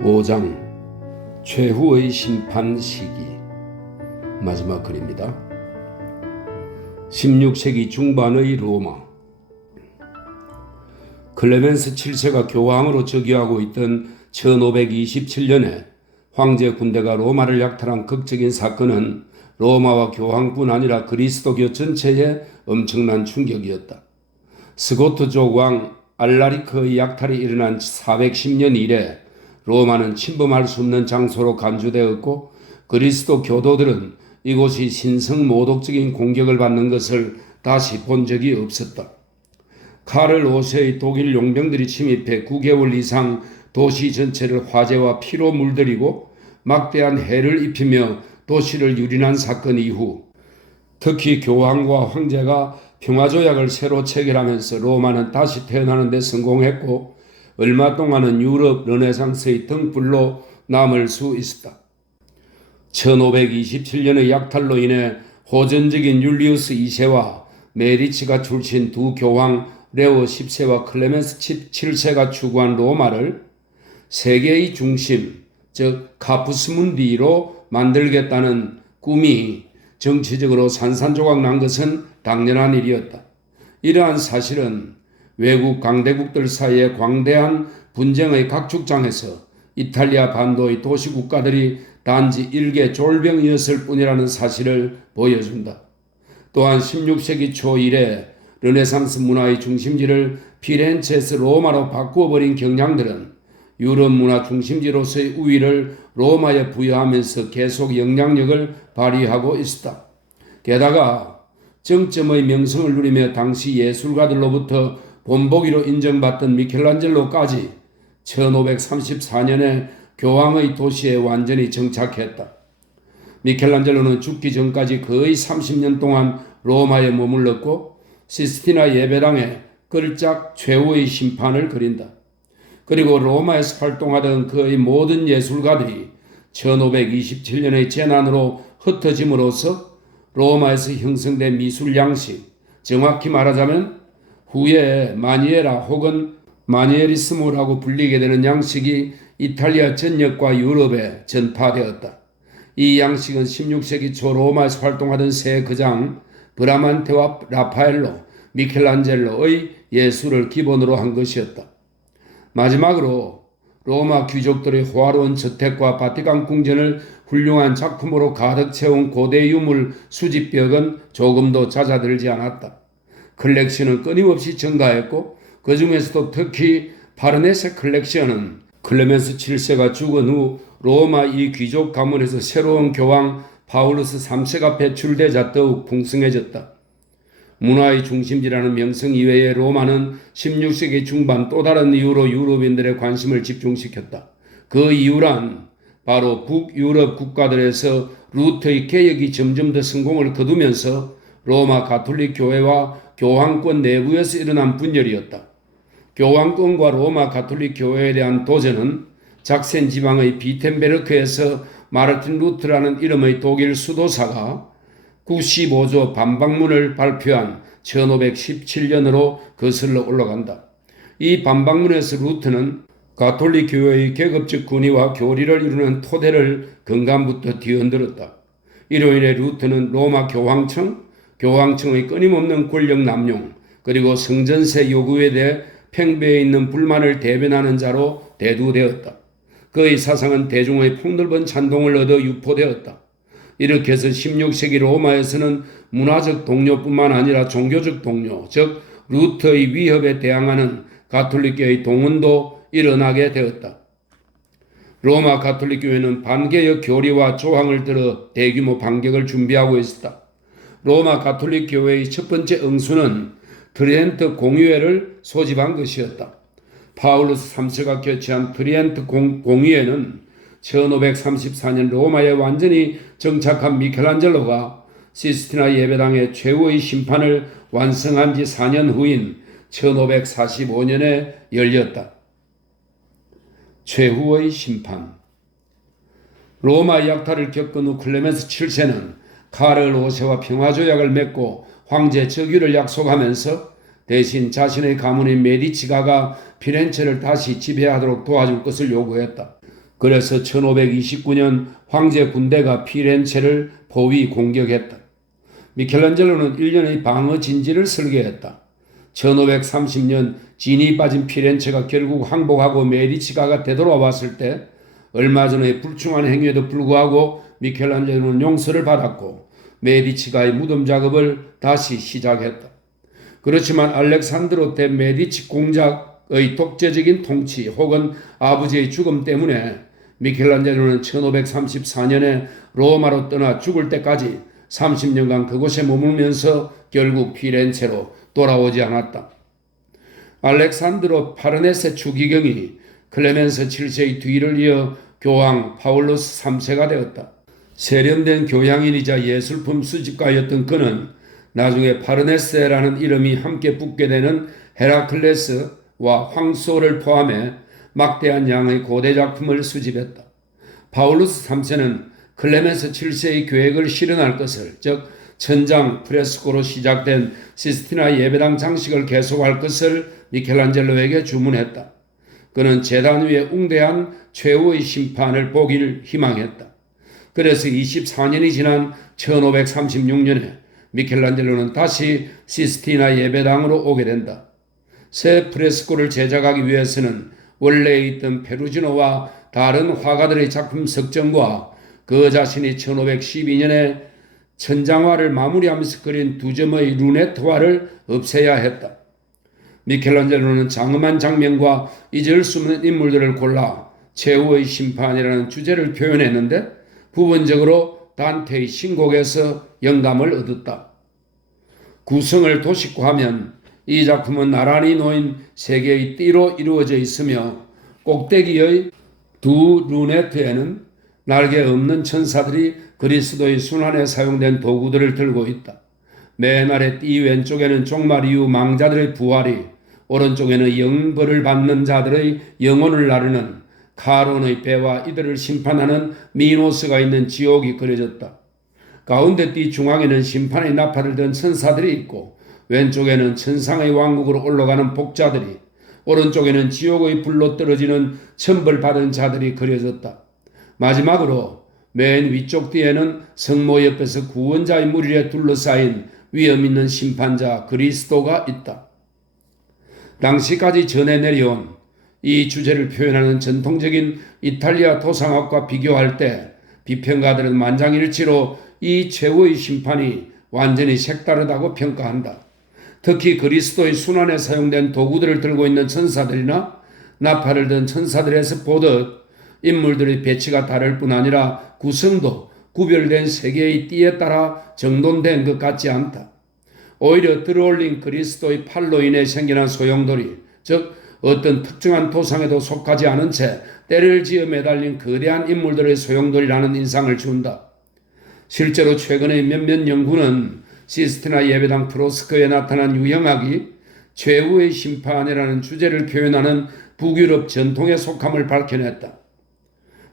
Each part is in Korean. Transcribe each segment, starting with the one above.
5장 최후의 심판 시기 마지막 글입니다. 16세기 중반의 로마. 클레멘스 7세가 교황으로 즉위하고 있던 1527년에 황제 군대가 로마를 약탈한 극적인 사건은 로마와 교황뿐 아니라 그리스도교 전체에 엄청난 충격이었다. 스고트족 왕 알라리크의 약탈이 일어난 410년 이래 로마는 침범할 수 없는 장소로 간주되었고 그리스도 교도들은 이곳이 신성 모독적인 공격을 받는 것을 다시 본 적이 없었다. 카를 5세의 독일 용병들이 침입해 9개월 이상 도시 전체를 화재와 피로 물들이고 막대한 해를 입히며 도시를 유린한 사건 이후 특히 교황과 황제가 평화조약을 새로 체결하면서 로마는 다시 태어나는 데 성공했고 얼마 동안은 유럽 르네상스의 등불로 남을 수 있었다. 1527년의 약탈로 인해 호전적인 율리우스 2세와 메디치가 출신 두 교황 레오 10세와 클레멘스 7세가 추구한 로마를 세계의 중심, 즉 카푸스문디로 만들겠다는 꿈이 정치적으로 산산조각 난 것은 당연한 일이었다. 이러한 사실은 외국 강대국들 사이의 광대한 분쟁의 각축장에서 이탈리아 반도의 도시국가들이 단지 일개 졸병이었을 뿐이라는 사실을 보여준다. 또한 16세기 초 이래 르네상스 문화의 중심지를 피렌체에서 로마로 바꾸어버린 경향들은 유럽 문화 중심지로서의 우위를 로마에 부여하면서 계속 영향력을 발휘하고 있었다. 게다가 정점의 명성을 누리며 당시 예술가들로부터 본보기로 인정받던 미켈란젤로까지 1534년에 교황의 도시에 완전히 정착했다. 미켈란젤로는 죽기 전까지 거의 30년 동안 로마에 머물렀고 시스티나 예배당에 끌짝 최후의 심판을 그린다. 그리고 로마에서 활동하던 그의 모든 예술가들이 1527년의 재난으로 흩어짐으로써 로마에서 형성된 미술 양식, 정확히 말하자면 후에 마니에라 혹은 마니에리스모라고 불리게 되는 양식이 이탈리아 전역과 유럽에 전파되었다. 이 양식은 16세기 초 로마에서 활동하던 세 거장 브라만테와 라파엘로, 미켈란젤로의 예술을 기본으로 한 것이었다. 마지막으로 로마 귀족들의 호화로운 저택과 바티칸 궁전을 훌륭한 작품으로 가득 채운 고대 유물 수집벽은 조금도 잦아들지 않았다. 컬렉션은 끊임없이 증가했고 그 중에서도 특히 파르네세 컬렉션은 클레멘스 7세가 죽은 후 로마 이 귀족 가문에서 새로운 교황 파울루스 3세가 배출되자 더욱 풍성해졌다. 문화의 중심지라는 명성 이외에 로마는 16세기 중반 또 다른 이유로 유럽인들의 관심을 집중시켰다. 그 이유란 바로 북유럽 국가들에서 루터의 개혁이 점점 더 성공을 거두면서 로마 가톨릭 교회와 교황권 내부에서 일어난 분열이었다. 교황권과 로마 가톨릭 교회에 대한 도전은 작센 지방의 비텐베르크에서 마르틴 루트라는 이름의 독일 수도사가 95조 반박문을 발표한 1517년으로 거슬러 올라간다. 이 반박문에서 루트는 가톨릭 교회의 계급적 권위와 교리를 이루는 토대를 근간부터 뒤흔들었다. 이로 인해 루트는 로마 교황청의 끊임없는 권력 남용, 그리고 성전세 요구에 대해 팽배해 있는 불만을 대변하는 자로 대두되었다. 그의 사상은 대중의 폭넓은 찬동을 얻어 유포되었다. 이렇게 해서 16세기 로마에서는 문화적 동료뿐만 아니라 종교적 동료, 즉 루터의 위협에 대항하는 가톨릭교의 동원도 일어나게 되었다. 로마 가톨릭 교회는 반개혁 교리와 조항을 들어 대규모 반격을 준비하고 있었다. 로마 가톨릭 교회의 첫 번째 응수는 트리엔트 공의회를 소집한 것이었다. 파울루스 3세가 개최한 트리엔트 공의회는 1534년 로마에 완전히 정착한 미켈란젤로가 시스티나 예배당의 최후의 심판을 완성한 지 4년 후인 1545년에 열렸다. 최후의 심판. 로마 약탈을 겪은 후 클레멘스 7세는 카를 5세와 평화조약을 맺고 황제 즉위를 약속하면서 대신 자신의 가문인 메디치가가 피렌체를 다시 지배하도록 도와줄 것을 요구했다. 그래서 1529년 황제 군대가 피렌체를 포위 공격했다. 미켈란젤로는 1년의 방어 진지를 설계했다. 1530년 진이 빠진 피렌체가 결국 항복하고 메디치가가 되돌아왔을 때 얼마 전의 불충한 행위에도 불구하고 미켈란젤로는 용서를 받았고 메디치가의 무덤 작업을 다시 시작했다. 그렇지만 알렉산드로 대 메디치 공작의 독재적인 통치 혹은 아버지의 죽음 때문에 미켈란젤로는 1534년에 로마로 떠나 죽을 때까지 30년간 그곳에 머물면서 결국 피렌체로 돌아오지 않았다. 알렉산드로 파르네세 추기경이 클레멘스 7세의 뒤를 이어 교황 파울루스 3세가 되었다. 세련된 교양인이자 예술품 수집가였던 그는 나중에 파르네세라는 이름이 함께 붙게 되는 헤라클레스와 황소를 포함해 막대한 양의 고대 작품을 수집했다. 파울루스 3세는 클레멘스 7세의 계획을 실현할 것을, 즉 천장 프레스코로 시작된 시스티나 예배당 장식을 계속할 것을 미켈란젤로에게 주문했다. 그는 제단 위에 웅대한 최후의 심판을 보길 희망했다. 그래서 24년이 지난 1536년에 미켈란젤로는 다시 시스티나 예배당으로 오게 된다. 새 프레스코를 제작하기 위해서는 원래 있던 페루지노와 다른 화가들의 작품 석정과 그 자신이 1512년에 천장화를 마무리하면서 그린 두 점의 루네트화를 없애야 했다. 미켈란젤로는 장엄한 장면과 잊을 수 없는 인물들을 골라 최후의 심판이라는 주제를 표현했는데 부분적으로 단테의 신곡에서 영감을 얻었다. 구성을 도식화하면 이 작품은 나란히 놓인 세 개의 띠로 이루어져 있으며 꼭대기의 두 루네트에는 날개 없는 천사들이 그리스도의 순환에 사용된 도구들을 들고 있다. 맨 아래 띠 왼쪽에는 종말 이후 망자들의 부활이, 오른쪽에는 영벌을 받는 자들의 영혼을 나르는 카론의 배와 이들을 심판하는 미노스가 있는 지옥이 그려졌다. 가운데 띠 중앙에는 심판의 나팔을 든 천사들이 있고 왼쪽에는 천상의 왕국으로 올라가는 복자들이, 오른쪽에는 지옥의 불로 떨어지는 천벌 받은 자들이 그려졌다. 마지막으로 맨 위쪽 띠에는 성모 옆에서 구원자의 무리에 둘러싸인 위엄 있는 심판자 그리스도가 있다. 당시까지 전해 내려온 이 주제를 표현하는 전통적인 이탈리아 토상학과 비교할 때 비평가들은 만장일치로 이 최후의 심판이 완전히 색다르다고 평가한다. 특히 그리스도의 순환에 사용된 도구들을 들고 있는 천사들이나 나팔을 든 천사들에서 보듯 인물들의 배치가 다를 뿐 아니라 구성도 구별된 세 개의 띠에 따라 정돈된 것 같지 않다. 오히려 들어올린 그리스도의 팔로 인해 생겨난 소용돌이, 즉 어떤 특정한 토상에도 속하지 않은 채 때를 지어 매달린 거대한 인물들의 소용돌이라는 인상을 준다. 실제로 최근의 몇몇 연구는 시스티나 예배당 프로스크에 나타난 유형학이 최후의 심판이라는 주제를 표현하는 북유럽 전통의 속함을 밝혀냈다.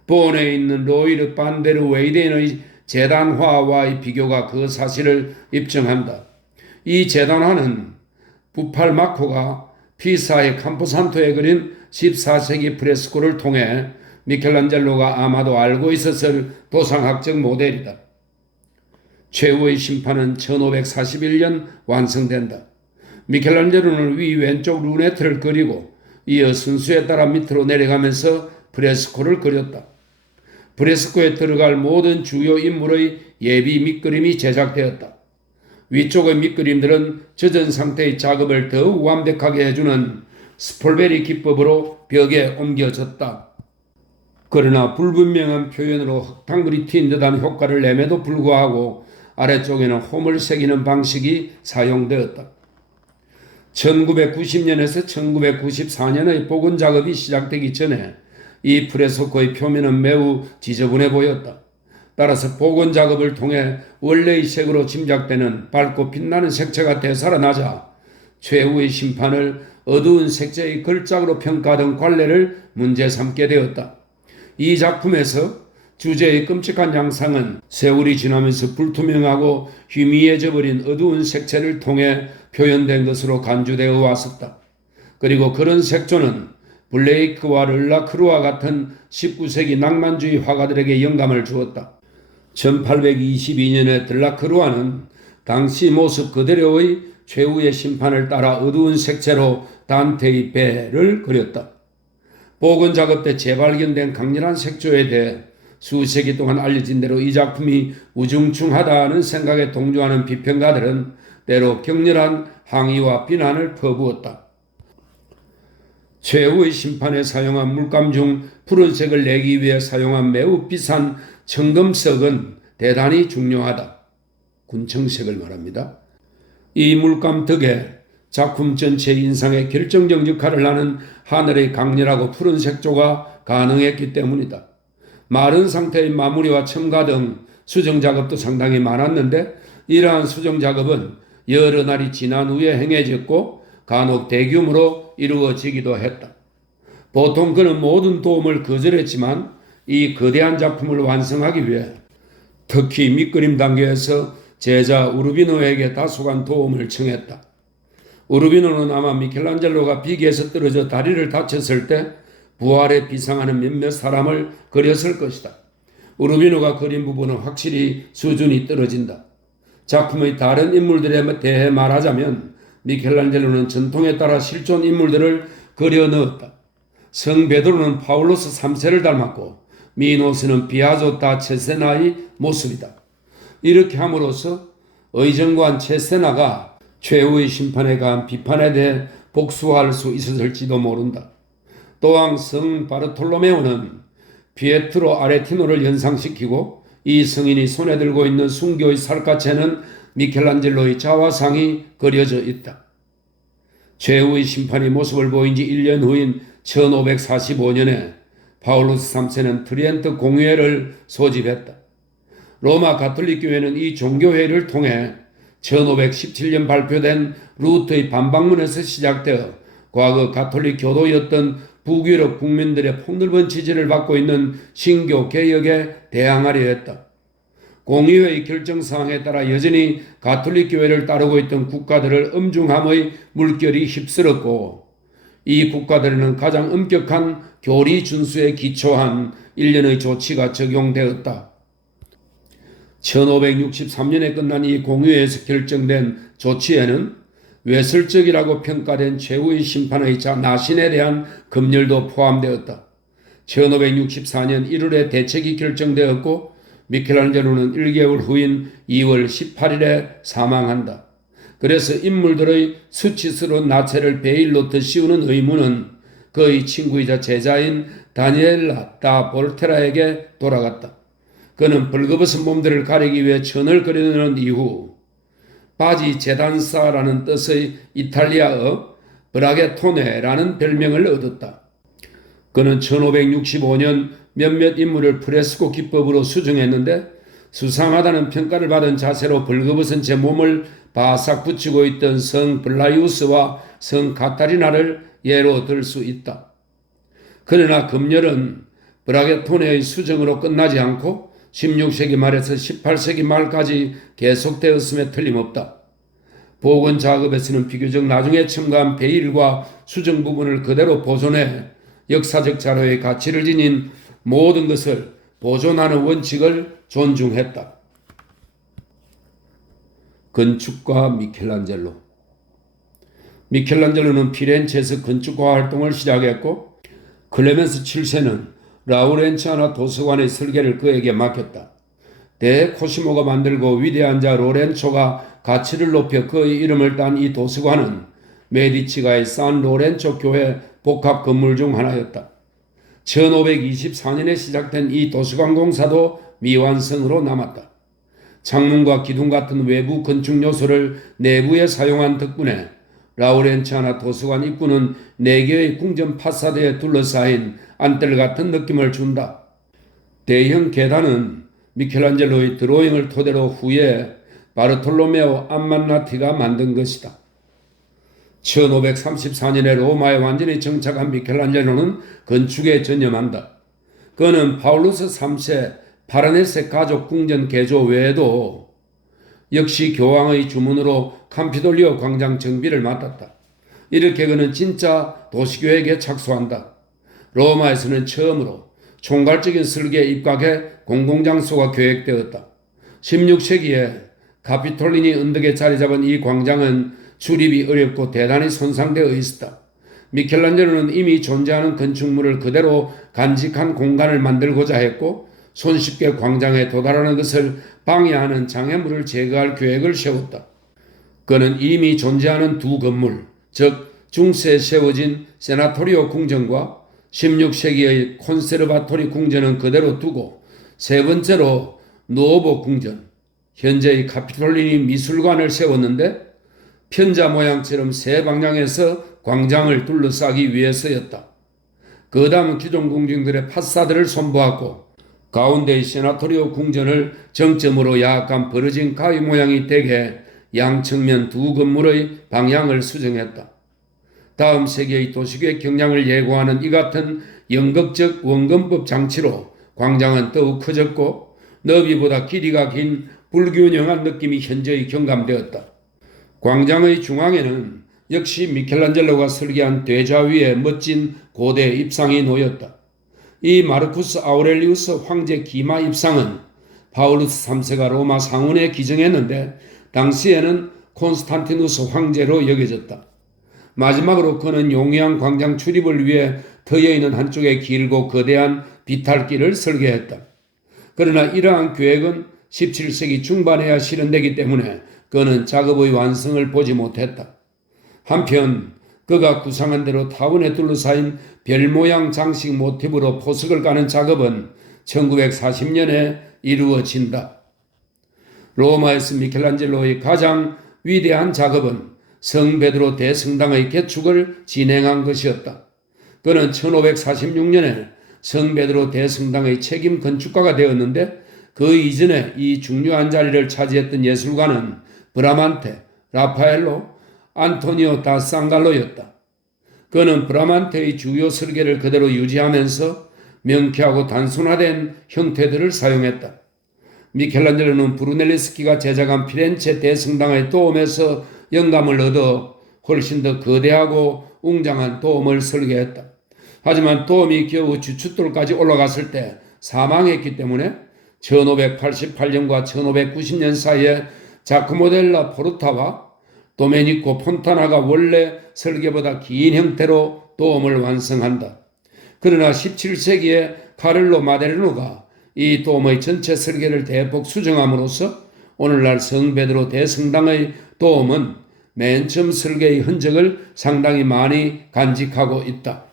본에 있는 로이르 반데르 웨이덴의 제단화와의 비교가 그 사실을 입증한다. 이 제단화는 부팔마코가 피사의 camposanto에 그린 14세기 프레스코를 통해 미켈란젤로가 아마도 알고 있었을 도상학적 모델이다. 최후의 심판은 1541년 완성된다. 미켈란젤로는 위 왼쪽 루네트를 그리고 이어 순수에 따라 밑으로 내려가면서 프레스코를 그렸다. 프레스코에 들어갈 모든 주요 인물의 예비 밑그림이 제작되었다. 위쪽의 밑그림들은 젖은 상태의 작업을 더욱 완벽하게 해주는 스폴베리 기법으로 벽에 옮겨졌다. 그러나 불분명한 표현으로 흙탕물이 튄 듯한 효과를 내매도 불구하고 아래쪽에는 홈을 새기는 방식이 사용되었다. 1990년에서 1994년의 복원 작업이 시작되기 전에 이 프레스코의 표면은 매우 지저분해 보였다. 따라서 복원 작업을 통해 원래의 색으로 짐작되는 밝고 빛나는 색채가 되살아나자 최후의 심판을 어두운 색채의 걸작으로 평가하던 관례를 문제 삼게 되었다. 이 작품에서 주제의 끔찍한 양상은 세월이 지나면서 불투명하고 희미해져 버린 어두운 색채를 통해 표현된 것으로 간주되어 왔었다. 그리고 그런 색조는 블레이크와 르라크루와 같은 19세기 낭만주의 화가들에게 영감을 주었다. 1822년에 들라크루아는 당시 모습 그대로의 최후의 심판을 따라 어두운 색채로 단테의 배를 그렸다. 복원 작업 때 재발견된 강렬한 색조에 대해 수세기 동안 알려진 대로 이 작품이 우중충하다는 생각에 동조하는 비평가들은 때로 격렬한 항의와 비난을 퍼부었다. 최후의 심판에 사용한 물감 중 푸른색을 내기 위해 사용한 매우 비싼 청금석은 대단히 중요하다. 군청색을 말합니다. 이 물감 덕에 작품 전체 인상에 결정적 역할을 하는 하늘의 강렬하고 푸른 색조가 가능했기 때문이다. 마른 상태의 마무리와 첨가 등 수정 작업도 상당히 많았는데 이러한 수정 작업은 여러 날이 지난 후에 행해졌고 간혹 대규모로 이루어지기도 했다. 보통 그는 모든 도움을 거절했지만 이 거대한 작품을 완성하기 위해 특히 밑그림 단계에서 제자 우르비노에게 다소간 도움을 청했다. 우르비노는 아마 미켈란젤로가 비계에서 떨어져 다리를 다쳤을 때 부활에 비상하는 몇몇 사람을 그렸을 것이다. 우르비노가 그린 부분은 확실히 수준이 떨어진다. 작품의 다른 인물들에 대해 말하자면 미켈란젤로는 전통에 따라 실존 인물들을 그려 넣었다. 성 베드로는 파울로스 3세를 닮았고 미노스는 비아조 다 체세나의 모습이다. 이렇게 함으로써 의정관 체세나가 최후의 심판에 관한 비판에 대해 복수할 수 있었을지도 모른다. 또한 성 바르톨로메오는 피에트로 아레티노를 연상시키고 이 성인이 손에 들고 있는 순교의 살갗에는 미켈란젤로의 자화상이 그려져 있다. 최후의 심판의 모습을 보인 지 1년 후인 1545년에 파울루스 3세는 트리엔트 공회를 소집했다. 로마 가톨릭 교회는 이 종교회의를 통해 1517년 발표된 루트의 반박문에서 시작되어 과거 가톨릭 교도였던 북유럽 국민들의 폭넓은 지지를 받고 있는 신교 개혁에 대항하려 했다. 공의회의 결정사항에 따라 여전히 가톨릭 교회를 따르고 있던 국가들을 엄중함의 물결이 휩쓸었고 이 국가들에는 가장 엄격한 교리 준수에 기초한 일련의 조치가 적용되었다. 1563년에 끝난 이 공의회에서 결정된 조치에는 외설적이라고 평가된 최후의 심판의 나신에 대한 검열도 포함되었다. 1564년 1월에 대책이 결정되었고 미켈란젤로는 1개월 후인 2월 18일에 사망한다. 그래서 인물들의 수치스러운 나체를 베일로 씌우는 의무는 그의 친구이자 제자인 다니엘라 다 볼테라에게 돌아갔다. 그는 벌거벗은 몸들을 가리기 위해 천을 그려놓은 이후 바지 제단사라는 뜻의 이탈리아어 브라게토네라는 별명을 얻었다. 그는 1565년 몇몇 인물을 프레스코 기법으로 수정했는데 수상하다는 평가를 받은 자세로 벌거벗은 제 몸을 바싹 붙이고 있던 성 블라이우스와 성 카타리나를 예로 들 수 있다. 그러나 금열은 브라게토네의 수정으로 끝나지 않고 16세기 말에서 18세기 말까지 계속되었음에 틀림없다. 복원 작업에서는 비교적 나중에 첨가한 베일과 수정 부분을 그대로 보존해 역사적 자료의 가치를 지닌 모든 것을 보존하는 원칙을 존중했다. 건축가 미켈란젤로. 미켈란젤로는 피렌체에서 건축가 활동을 시작했고 클레멘스 7세는 라우렌치아나 도서관의 설계를 그에게 맡겼다. 대코시모가 만들고 위대한 자 로렌초가 가치를 높여 그의 이름을 딴 이 도서관은 메디치가의 산 로렌초 교회 복합 건물 중 하나였다. 1524년에 시작된 이 도서관 공사도 미완성으로 남았다. 창문과 기둥 같은 외부 건축 요소를 내부에 사용한 덕분에 라우렌치아나 도서관 입구는 4개의 궁전 파사드에 둘러싸인 안뜰 같은 느낌을 준다. 대형 계단은 미켈란젤로의 드로잉을 토대로 후에 바르톨로메오 암만나티가 만든 것이다. 1534년에 로마에 완전히 정착한 미켈란젤로는 건축에 전념한다. 그는 파울루스 3세 파라네세 가족 궁전 개조 외에도 역시 교황의 주문으로 캄피돌리오 광장 정비를 맡았다. 이렇게 그는 진짜 도시계획에 착수한다. 로마에서는 처음으로 총괄적인 설계에 입각해 공공장소가 계획되었다. 16세기에 카피톨린이 언덕에 자리 잡은 이 광장은 출입이 어렵고 대단히 손상되어 있었다. 미켈란젤로는 이미 존재하는 건축물을 그대로 간직한 공간을 만들고자 했고 손쉽게 광장에 도달하는 것을 방해하는 장애물을 제거할 계획을 세웠다. 그는 이미 존재하는 두 건물, 즉 중세에 세워진 세나토리오 궁전과 16세기의 콘세르바토리 궁전은 그대로 두고 세 번째로 누오보 궁전, 현재의 카피톨린이 미술관을 세웠는데 편자 모양처럼 세 방향에서 광장을 둘러싸기 위해서였다. 그 다음은 기존 궁전들의 파사드를 손보았고 가운데의 세나토리오 궁전을 정점으로 약간 벌어진 가위 모양이 되게 양측면 두 건물의 방향을 수정했다. 다음 세계의 도시계획 경향을 예고하는 이 같은 연극적 원근법 장치로 광장은 더욱 커졌고 너비보다 길이가 긴 불균형한 느낌이 현저히 경감되었다. 광장의 중앙에는 역시 미켈란젤로가 설계한 대좌 위에 멋진 고대 입상이 놓였다. 이 마르쿠스 아우렐리우스 황제 기마 입상은 파울루스 3세가 로마 상원에 기증했는데 당시에는 콘스탄티누스 황제로 여겨졌다. 마지막으로 그는 용이한 광장 출입을 위해 트여있는 한쪽에 길고 거대한 비탈길을 설계했다. 그러나 이러한 계획은 17세기 중반에야 실현되기 때문에 그는 작업의 완성을 보지 못했다. 한편 그가 구상한 대로 타원에 둘러싸인 별 모양 장식 모티브로 포석을 까는 작업은 1940년에 이루어진다. 로마에서 미켈란젤로의 가장 위대한 작업은 성 베드로 대성당의 개축을 진행한 것이었다. 그는 1546년에 성 베드로 대성당의 책임 건축가가 되었는데 그 이전에 이 중요한 자리를 차지했던 예술가는 브라만테, 라파엘로, 안토니오 다 상갈로였다. 그는 브라만테의 주요 설계를 그대로 유지하면서 명쾌하고 단순화된 형태들을 사용했다. 미켈란젤로는 브루넬리스키가 제작한 피렌체 대성당의 도움에서 영감을 얻어 훨씬 더 거대하고 웅장한 도움을 설계했다. 하지만 도움이 겨우 주춧돌까지 올라갔을 때 사망했기 때문에 1588년과 1590년 사이에 자크모델라 포르타와 도메니코 폰타나가 원래 설계보다 긴 형태로 도움을 완성한다. 그러나 17세기에 카를로 마데르노가 이 도움의 전체 설계를 대폭 수정함으로써 오늘날 성베드로 대성당의 도움은 맨 처음 설계의 흔적을 상당히 많이 간직하고 있다.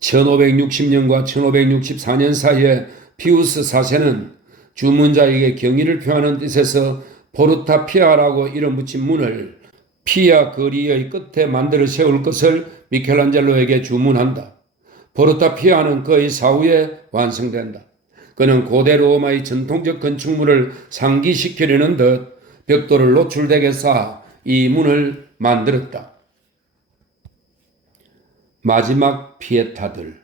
1560년과 1564년 사이에 피우스 4세는 주문자에게 경의를 표하는 뜻에서 포르타 피아라고 이름 붙인 문을 피아 거리의 끝에 만들어 세울 것을 미켈란젤로에게 주문한다. 포르타 피아는 그의 사후에 완성된다. 그는 고대 로마의 전통적 건축물을 상기시키려는 듯 벽돌을 노출되게 쌓아 이 문을 만들었다. 마지막 피에타들.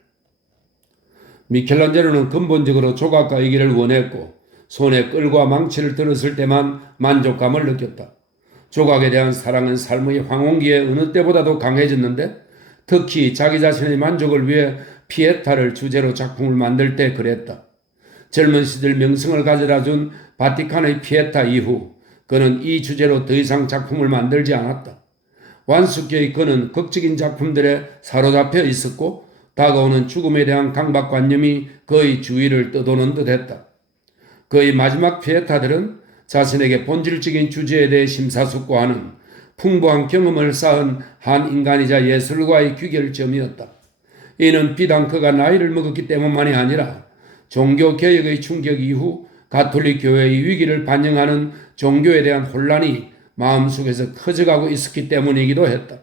미켈란젤로는 근본적으로 조각가의 길을 원했고 손에 끌과 망치를 들었을 때만 만족감을 느꼈다. 조각에 대한 사랑은 삶의 황혼기에 어느 때보다도 강해졌는데 특히 자기 자신의 만족을 위해 피에타를 주제로 작품을 만들 때 그랬다. 젊은 시절 명성을 가져다 준 바티칸의 피에타 이후 그는 이 주제로 더 이상 작품을 만들지 않았다. 완숙기의 그는 극적인 작품들에 사로잡혀 있었고 다가오는 죽음에 대한 강박관념이 그의 주위를 떠도는 듯했다. 그의 마지막 피에타들은 자신에게 본질적인 주제에 대해 심사숙고하는 풍부한 경험을 쌓은 한 인간이자 예술가의 귀결점이었다. 이는 비단 그가 나이를 먹었기 때문만이 아니라 종교개혁의 충격 이후 가톨릭 교회의 위기를 반영하는 종교에 대한 혼란이 마음속에서 커져가고 있었기 때문이기도 했다.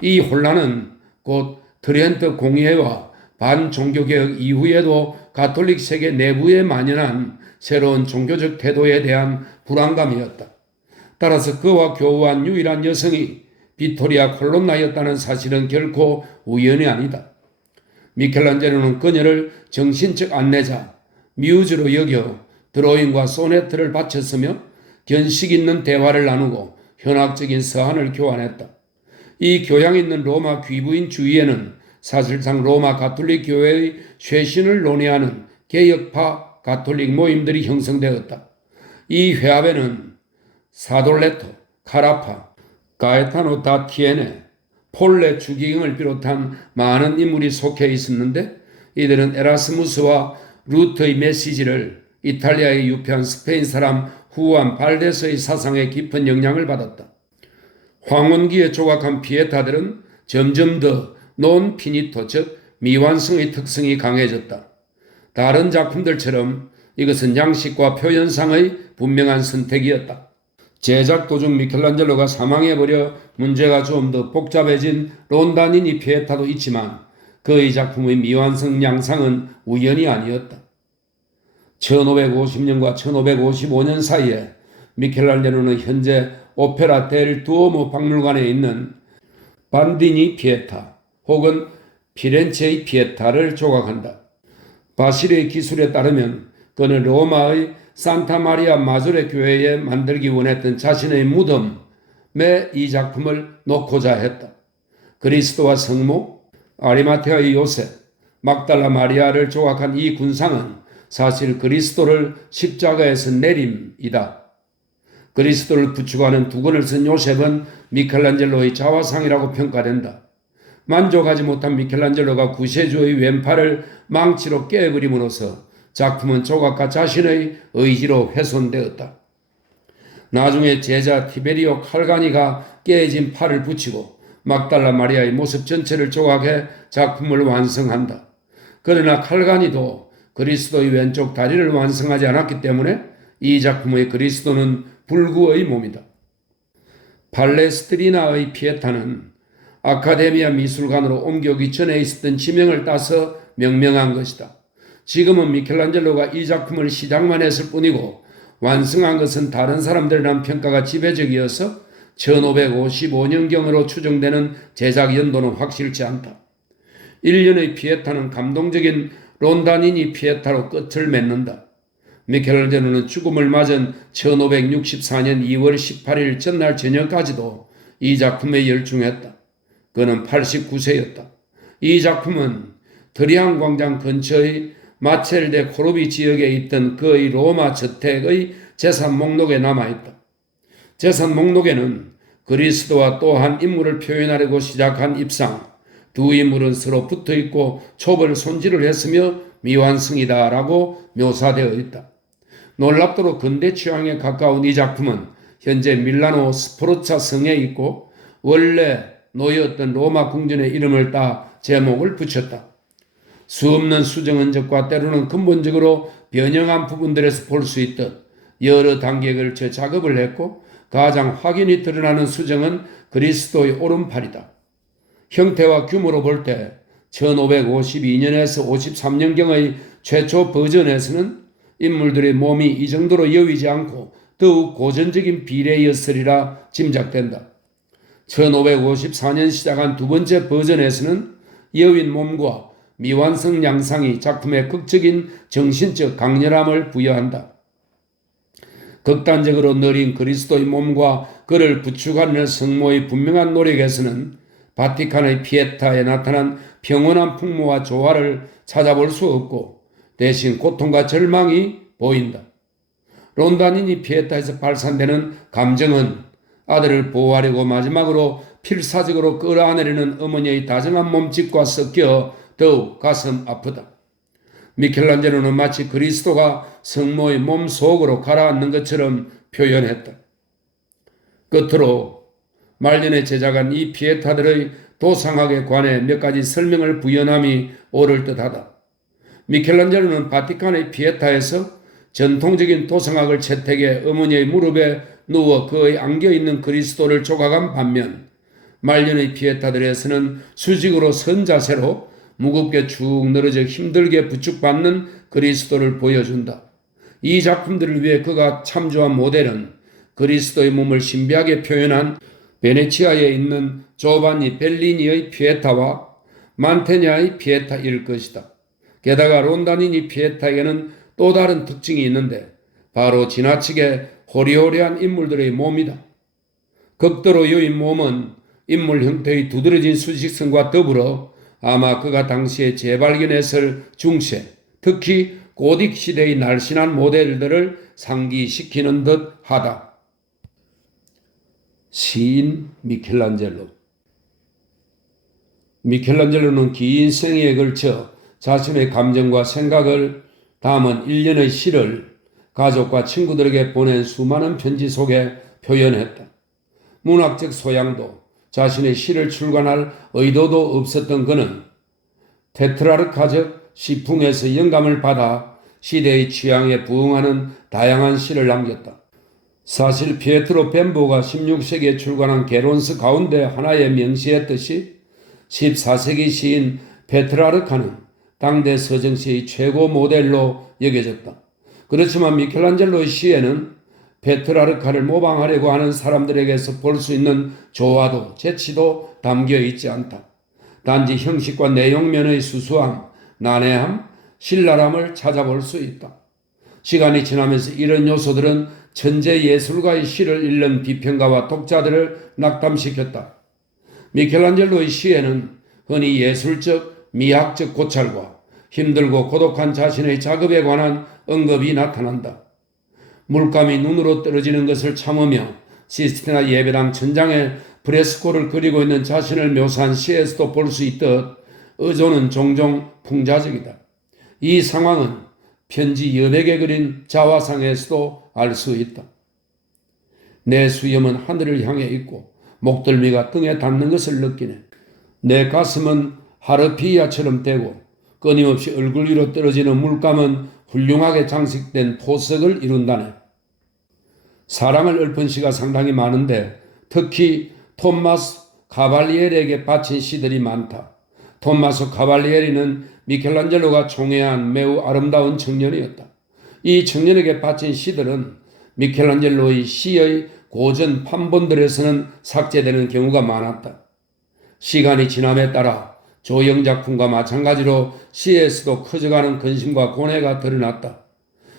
이 혼란은 곧 트렌트 공의회와 반종교개혁 이후에도 가톨릭 세계 내부에 만연한 새로운 종교적 태도에 대한 불안감이었다. 따라서 그와 교우한 유일한 여성이 비토리아 콜롬나였다는 사실은 결코 우연이 아니다. 미켈란젤로는 그녀를 정신적 안내자, 뮤즈로 여겨 드로잉과 소네트를 바쳤으며 견식 있는 대화를 나누고 현학적인 서한을 교환했다. 이 교양 있는 로마 귀부인 주위에는 사실상 로마 가톨릭 교회의 쇄신을 논의하는 개혁파 가톨릭 모임들이 형성되었다. 이 회합에는 사돌레토, 카라파, 가에타노 다 티에네, 폴레 추기경을 비롯한 많은 인물이 속해 있었는데 이들은 에라스무스와 루트의 메시지를 이탈리아에 유폐한 스페인 사람 후안 발데스의 사상에 깊은 영향을 받았다. 황혼기에 조각한 피에타들은 점점 더 논 피니토 즉 미완성의 특성이 강해졌다. 다른 작품들처럼 이것은 양식과 표현상의 분명한 선택이었다. 제작 도중 미켈란젤로가 사망해버려 문제가 좀 더 복잡해진 론다니니 피에타도 있지만 그의 작품의 미완성 양상은 우연이 아니었다. 1550년과 1555년 사이에 미켈란젤로는 현재 오페라 델 두오모 박물관에 있는 반디니 피에타 혹은 피렌체의 피에타를 조각한다. 바실의 기술에 따르면 그는 로마의 산타 마리아 마조레 교회에 만들기 원했던 자신의 무덤에 이 작품을 놓고자 했다. 그리스도와 성모, 아리마테아의 요셉, 막달라 마리아를 조각한 이 군상은 사실 그리스도를 십자가에서 내림이다. 그리스도를 부축하는 두건을 쓴 요셉은 미켈란젤로의 자화상이라고 평가된다. 만족하지 못한 미켈란젤로가 구세주의 왼팔을 망치로 깨버림으로써 작품은 조각가 자신의 의지로 훼손되었다. 나중에 제자 티베리오 칼가니가 깨진 팔을 붙이고 막달라 마리아의 모습 전체를 조각해 작품을 완성한다. 그러나 칼가니도 그리스도의 왼쪽 다리를 완성하지 않았기 때문에 이 작품의 그리스도는 불구의 몸이다. 팔레스트리나의 피에타는 아카데미아 미술관으로 옮겨오기 전에 있었던 지명을 따서 명명한 것이다. 지금은 미켈란젤로가 이 작품을 시작만 했을 뿐이고 완성한 것은 다른 사람들이란 평가가 지배적이어서 1555년경으로 추정되는 제작 연도는 확실치 않다. 1년의 피에타는 감동적인 론다니니 피에타로 끝을 맺는다. 미켈란젤로는 죽음을 맞은 1564년 2월 18일 전날 저녁까지도 이 작품에 열중했다. 그는 89세였다. 이 작품은 드리안 광장 근처의 마첼데 코르비 지역에 있던 그의 로마 저택의 재산 목록에 남아있다. 재산 목록에는 그리스도와 또 한 인물을 표현하려고 시작한 입상, 두 인물은 서로 붙어있고 촉을 손질을 했으며 미완성이다라고 묘사되어 있다. 놀랍도록 근대 취향에 가까운 이 작품은 현재 밀라노 스포르차 성에 있고 원래 노예였던 로마 궁전의 이름을 따 제목을 붙였다. 수없는 수정 흔적과 때로는 근본적으로 변형한 부분들에서 볼 수 있듯 여러 단계에 걸쳐 작업을 했고 가장 확연히 드러나는 수정은 그리스도의 오른팔이다. 형태와 규모로 볼 때 1552년에서 53년경의 최초 버전에서는 인물들의 몸이 이 정도로 여위지 않고 더욱 고전적인 비례였으리라 짐작된다. 1554년 시작한 두 번째 버전에서는 여윈 몸과 미완성 양상이 작품에 극적인 정신적 강렬함을 부여한다. 극단적으로 느린 그리스도의 몸과 그를 부축하는 성모의 분명한 노력에서는 바티칸의 피에타에 나타난 평온한 풍모와 조화를 찾아볼 수 없고 대신 고통과 절망이 보인다. 론다니니 피에타에서 발산되는 감정은 아들을 보호하려고 마지막으로 필사적으로 끌어안으려는 어머니의 다정한 몸짓과 섞여 더욱 가슴 아프다. 미켈란젤로는 마치 그리스도가 성모의 몸 속으로 가라앉는 것처럼 표현했다. 끝으로 말년에 제작한 이 피에타들의 도상학에 관해 몇 가지 설명을 부연함이 옳을 듯하다. 미켈란젤로는 바티칸의 피에타에서 전통적인 도상학을 채택해 어머니의 무릎에 누워 그의 안겨있는 그리스도를 조각한 반면 말년의 피에타들에서는 수직으로 선 자세로 무겁게 쭉 늘어져 힘들게 부축받는 그리스도를 보여준다. 이 작품들을 위해 그가 참조한 모델은 그리스도의 몸을 신비하게 표현한 베네치아에 있는 조반니 벨리니의 피에타와 만테냐의 피에타일 것이다. 게다가 론다니니 피에타에게는 또 다른 특징이 있는데 바로 지나치게 호리호리한 인물들의 몸이다. 극도로 여인 몸은 인물 형태의 두드러진 수직성과 더불어 아마 그가 당시에 재발견했을 중세, 특히 고딕 시대의 날씬한 모델들을 상기시키는 듯 하다. 시인 미켈란젤로. 미켈란젤로는 긴 생애에 걸쳐 자신의 감정과 생각을 담은 일련의 시를 가족과 친구들에게 보낸 수많은 편지 속에 표현했다. 문학적 소양도 자신의 시를 출간할 의도도 없었던 그는 테트라르카적 시풍에서 영감을 받아 시대의 취향에 부응하는 다양한 시를 남겼다. 사실 피에트로 벤보가 16세기에 출간한 게론스 가운데 하나에 명시했듯이 14세기 시인 페트라르카는 당대 서정시의 최고 모델로 여겨졌다. 그렇지만 미켈란젤로의 시에는 페트라르카를 모방하려고 하는 사람들에게서 볼 수 있는 조화도 재치도 담겨 있지 않다. 단지 형식과 내용면의 수수함, 난해함, 신랄함을 찾아볼 수 있다. 시간이 지나면서 이런 요소들은 천재 예술가의 시를 읽는 비평가와 독자들을 낙담시켰다. 미켈란젤로의 시에는 흔히 예술적, 미학적 고찰과 힘들고 고독한 자신의 작업에 관한 언급이 나타난다. 물감이 눈으로 떨어지는 것을 참으며 시스티나 예배당 천장에 프레스코를 그리고 있는 자신을 묘사한 시에서도 볼 수 있듯 의존은 종종 풍자적이다. 이 상황은 편지 여백에 그린 자화상에서도 알 수 있다. 내 수염은 하늘을 향해 있고 목덜미가 등에 닿는 것을 느끼네. 내 가슴은 하르피아처럼 되고 끊임없이 얼굴 위로 떨어지는 물감은 훌륭하게 장식된 포석을 이룬다네. 사랑을 읊은 시가 상당히 많은데 특히 톰마스 카발리에리에게 바친 시들이 많다. 톰마스 카발리에리는 미켈란젤로가 총애한 매우 아름다운 청년이었다. 이 청년에게 바친 시들은 미켈란젤로의 시의 고전 판본들에서는 삭제되는 경우가 많았다. 시간이 지남에 따라 조형 작품과 마찬가지로 시에서도 커져가는 근심과 고뇌가 드러났다.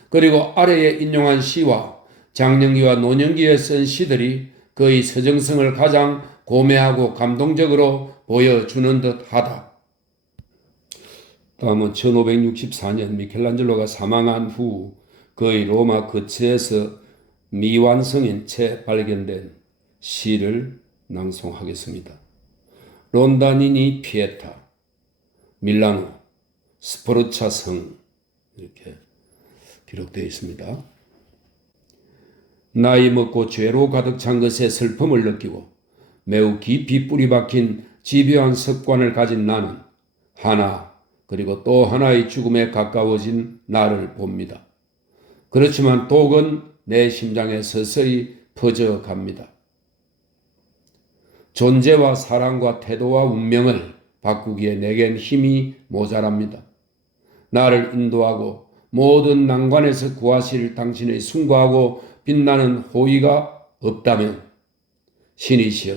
그리고 아래에 인용한 시와 장년기와 노년기에 쓴 시들이 그의 서정성을 가장 고매하고 감동적으로 보여주는 듯하다. 다음은 1564년 미켈란젤로가 사망한 후 그의 로마 거처에서 미완성인 채 발견된 시를 낭송하겠습니다. 론다니니 피에타, 밀라노, 스포르차 성 이렇게 기록되어 있습니다. 나이 먹고 죄로 가득 찬 것에 슬픔을 느끼고 매우 깊이 뿌리 박힌 집요한 습관을 가진 나는 하나 그리고 또 하나의 죽음에 가까워진 나를 봅니다. 그렇지만 독은 내 심장에 서서히 퍼져갑니다. 존재와 사랑과 태도와 운명을 바꾸기에 내겐 힘이 모자랍니다. 나를 인도하고 모든 난관에서 구하실 당신의 숭고하고 빛나는 호의가 없다면 신이시여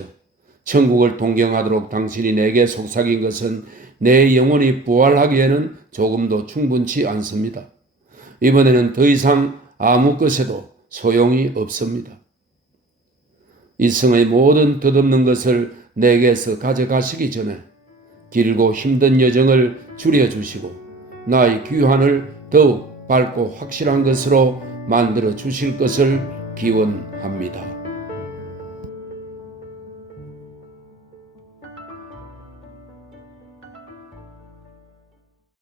천국을 동경하도록 당신이 내게 속삭인 것은 내 영혼이 부활하기에는 조금도 충분치 않습니다. 이번에는 더 이상 아무 것에도 소용이 없습니다. 이 성의 모든 덧없는 것을 내게서 가져가시기 전에 길고 힘든 여정을 줄여주시고 나의 귀환을 더욱 밝고 확실한 것으로 만들어 주실 것을 기원합니다.